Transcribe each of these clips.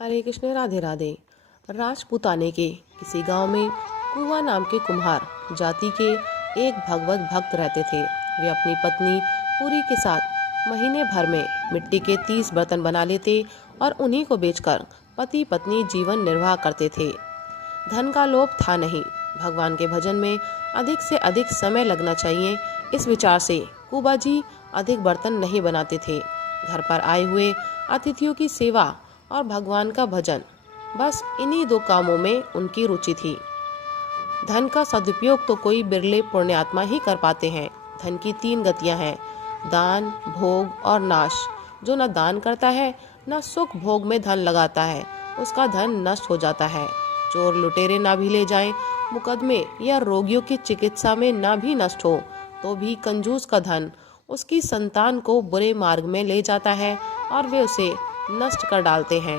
हरे कृष्ण, राधे राधे। राजपूताने के किसी गांव में कुआ नाम के कुम्हार जाति के एक भगवत भक्त रहते थे। वे अपनी पत्नी पूरी के साथ महीने भर में मिट्टी के 30 बर्तन बना लेते और उन्हीं को बेचकर पति पत्नी जीवन निर्वाह करते थे। धन का लोभ था नहीं, भगवान के भजन में अधिक से अधिक समय लगना चाहिए, इस विचार से कुबा जी अधिक बर्तन नहीं बनाते थे। घर पर आए हुए अतिथियों की सेवा और भगवान का भजन, बस इन्हीं दो कामों में उनकी रुचि थी। धन का सदुपयोग तो कोई बिरले पुण्यात्मा ही कर पाते हैं। धन की 3 गतियां हैं, दान, भोग और नाश। जो न दान करता है न सुख भोग में धन लगाता है, उसका धन नष्ट हो जाता है। चोर लुटेरे ना भी ले जाएं, मुकदमे या रोगियों की चिकित्सा में ना भी नष्ट हो, तो भी कंजूस का धन उसकी संतान को बुरे मार्ग में ले जाता है और वे उसे नष्ट कर डालते हैं।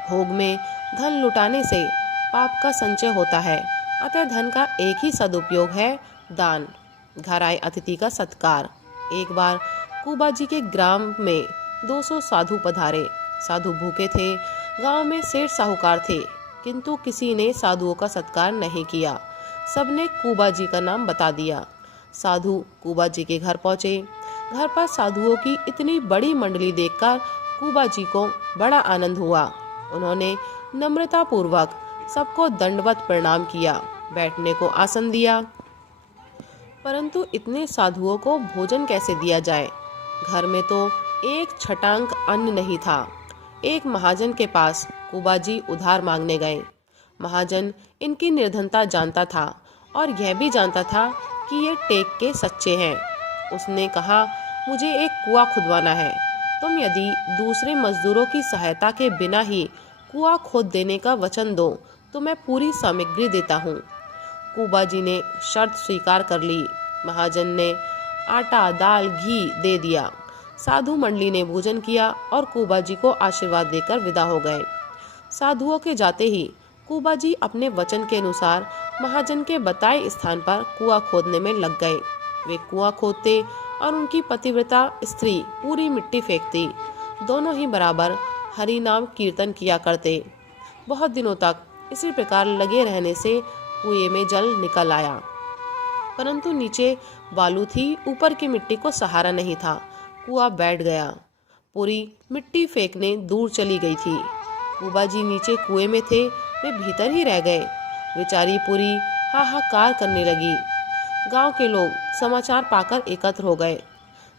भोग में धन लुटाने से पाप का संचय होता है, अतः धन का एक ही सदुपयोग है, दान। घर आए अतिथि का सत्कार। एक बार कुबा जी के ग्राम में 200 साधु पधारे। साधु भूखे थे, गांव में सेठ साहूकार थे, किंतु किसी ने साधुओं का सत्कार नहीं किया। सबने कुबा जी का नाम बता दिया। साधु कुबा जी के घर पहुंचे। घर पर साधुओं की इतनी बड़ी मंडली देखकर कुबा जी को बड़ा आनंद हुआ। उन्होंने नम्रता पूर्वक सबको दंडवत प्रणाम किया, बैठने को आसन दिया। परंतु इतने साधुओं को भोजन कैसे दिया जाए? घर में तो एक छटांक अन्न नहीं था। एक महाजन के पास कुबा जी उधार मांगने गए। महाजन इनकी निर्धनता जानता था और यह भी जानता था कि ये टेक के सच्चे हैं। उसने कहा, मुझे एक कुआं खुदवाना है, तुम यदि दूसरे मजदूरों की सहायता के बिना ही कुआं खोद देने का वचन दो तो मैं पूरी सामग्री देता हूँ। कुबा जी ने शर्त स्वीकार कर ली। महाजन ने आटा, दाल, घी दे दिया। साधु मंडली ने भोजन किया और कुबा जी को आशीर्वाद देकर विदा हो गए। साधुओं के जाते ही कुबा जी अपने वचन के अनुसार महाजन के बताए स्थान पर कुआं खोदने में लग गए। वे कुआं खोदते और उनकी पतिव्रता स्त्री पूरी मिट्टी फेंकती। दोनों ही बराबर हरि नाम कीर्तन किया करते। बहुत दिनों तक इसी प्रकार लगे रहने से कुएं में जल निकल आया, परंतु नीचे बालू थी, ऊपर की मिट्टी को सहारा नहीं था। कुआं बैठ गया। पूरी मिट्टी फेंकने दूर चली गई थी। कुबा जी नीचे कुएं में थे, वे भीतर ही रह गए। बेचारी पूरी हाहाकार करने लगी। गांव के लोग समाचार पाकर एकत्र हो गए।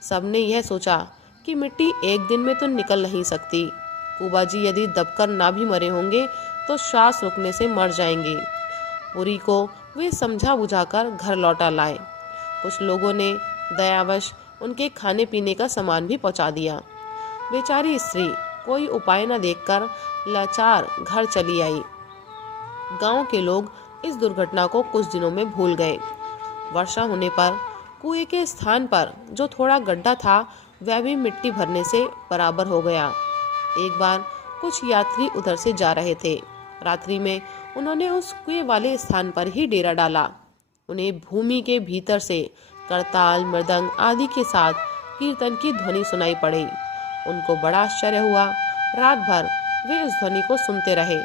सबने यह सोचा कि मिट्टी एक दिन में तो निकल नहीं सकती। कुबा जी यदि दबकर ना भी मरे होंगे तो श्वास रुकने से मर जाएंगे। पूरी को वे समझा बुझाकर घर लौटा लाए। कुछ लोगों ने दयावश उनके खाने पीने का सामान भी पहुंचा दिया। बेचारी स्त्री कोई उपाय न देखकर लाचार घर चली आई। गांव के लोग इस दुर्घटना को कुछ दिनों में भूल गए। वर्षा होने पर कुएं के स्थान पर जो थोड़ा गड्ढा था वह भी मिट्टी भरने से बराबर हो गया। एक बार कुछ यात्री उधर से जा रहे थे। रात्रि में उन्होंने उस कुएं वाले स्थान पर ही डेरा डाला। उन्हें भूमि के भीतर से करताल, मृदंग आदि के साथ कीर्तन की ध्वनि सुनाई पड़ी। उनको बड़ा आश्चर्य हुआ। रात भर वे उस ध्वनि को सुनते रहे।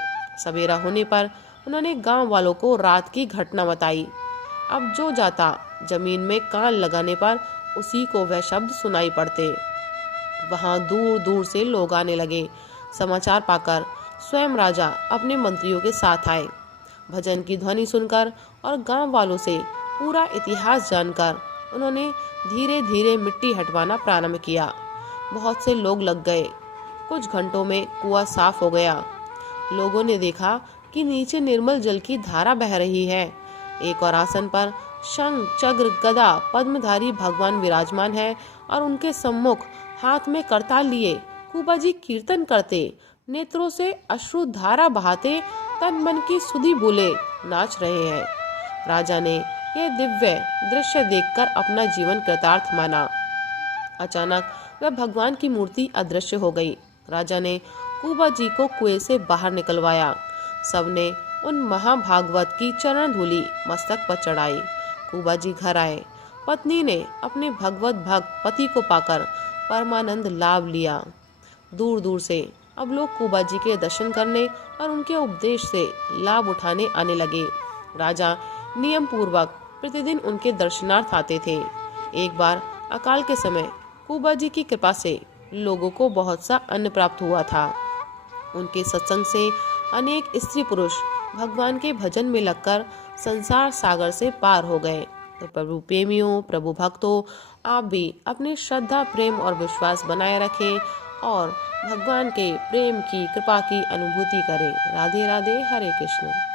सवेरा होने पर उन्होंने गांव वालों को रात की घटना बताई। अब जो जाता जमीन में कान लगाने पर उसी को वह शब्द सुनाई पड़ते। वहां दूर दूर से लोग आने लगे। समाचार पाकर स्वयं राजा अपने मंत्रियों के साथ आए। भजन की ध्वनि सुनकर और गांव वालों से पूरा इतिहास जानकर उन्होंने धीरे धीरे मिट्टी हटवाना प्रारंभ किया। बहुत से लोग लग गए। कुछ घंटों में कुआं साफ हो गया। लोगों ने देखा कि नीचे निर्मल जल की धारा बह रही है। एक और आसन पर शंख, चक्र, गदा, पद्मधारी भगवान विराजमान है और उनके सम्मुख हाथ में करताल लिए कुबा जी कीर्तन करते, नेत्रों से अश्रु धारा बहाते, तन मन की सुधि भूले नाच रहे हैं। राजा ने यह दिव्य दृश्य देखकर अपना जीवन कृतार्थ माना। अचानक वह भगवान की मूर्ति अदृश्य हो गई। राजा ने कुबा जी को कुएं से बाहर निकलवाया। सबने उन महाभागवत की चरण धूली मस्तक पर चढ़ाई। कुबा जी घर आए। पत्नी ने अपने भगवत भक्त पति को पाकर परमानंद लाभ लिया। दूर दूर से अब लोग कुबा जी के दर्शन करने और उनके उपदेश से लाभ उठाने आने लगे। राजा नियम पूर्वक प्रतिदिन उनके दर्शनार्थ आते थे। एक बार अकाल के समय कुबा जी की कृपा से लोगों को बहुत सा अन्न प्राप्त हुआ था। उनके सत्संग से अनेक स्त्री पुरुष भगवान के भजन में लगकर संसार सागर से पार हो गए। तो प्रभु प्रेमियों, प्रभु भक्तों, आप भी अपनी श्रद्धा, प्रेम और विश्वास बनाए रखें और भगवान के प्रेम की, कृपा की अनुभूति करें। राधे राधे, हरे कृष्ण।